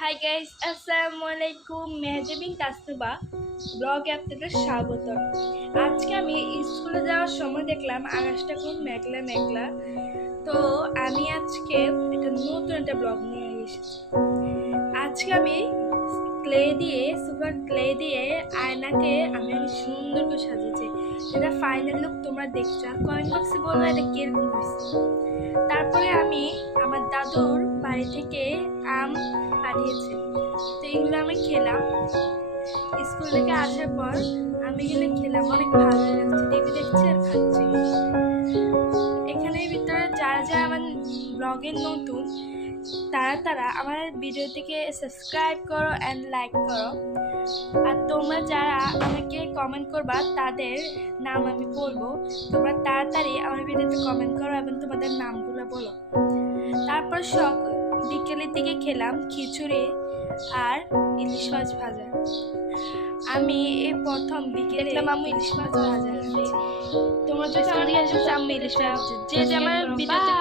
Hi guys, আসসালামু আলাইকুম। মেহজাবিন তাসনুবা ব্লগে আপনাদের স্বাগত। আজকে আমি স্কুলে যাওয়ার সময় দেখলাম আকাশটা খুব মেঘলা মেঘলা। তো আমি আজকে নতুন একটা ব্লগ নিয়ে এসেছি। আজকে আমি সুপার ক্লে দিয়ে আয়নাকে আমি অনেক সুন্দর করে সাজিয়েছি। এটা ফাইনাল লুক তোমরা দেখছো, আর কমেন্ট বক্সে বলো এটা কিরকম হয়েছে। তারপরে আমি আমার দাদুর বাড়ি থেকে আম পাঠিয়েছে, তো এগুলো আমি খেলাম। স্কুল থেকে আসার পর আমি এগুলো খেলাম, অনেক ভালো লাগছে। টিভি দেখছি আর খাচ্ছি। এখানের ভিতরে যারা যারা আমার ব্লগে নতুন তারা আমার ভিডিওটিকে সাবস্ক্রাইব করো অ্যান্ড লাইক করো। আর তোমরা যারা আমাকে কমেন্ট করবা তাদের নাম আমি বলবো। তোমরা তাড়াতাড়ি আমার ভিডিওতে কমেন্ট করো এবং তোমাদের নামগুলো বলো। তারপর বিকেলের দিকে খেলাম খিচুড়ি আর ইলিশ মাছ ভাজা। আমি এই প্রথম বিকেলে দেখলাম আম্মু ইলিশ মাছ ভাজা। তোমরা যদি আমার আম্মু ইলিশ মাছ যে আমার ভিডিওতে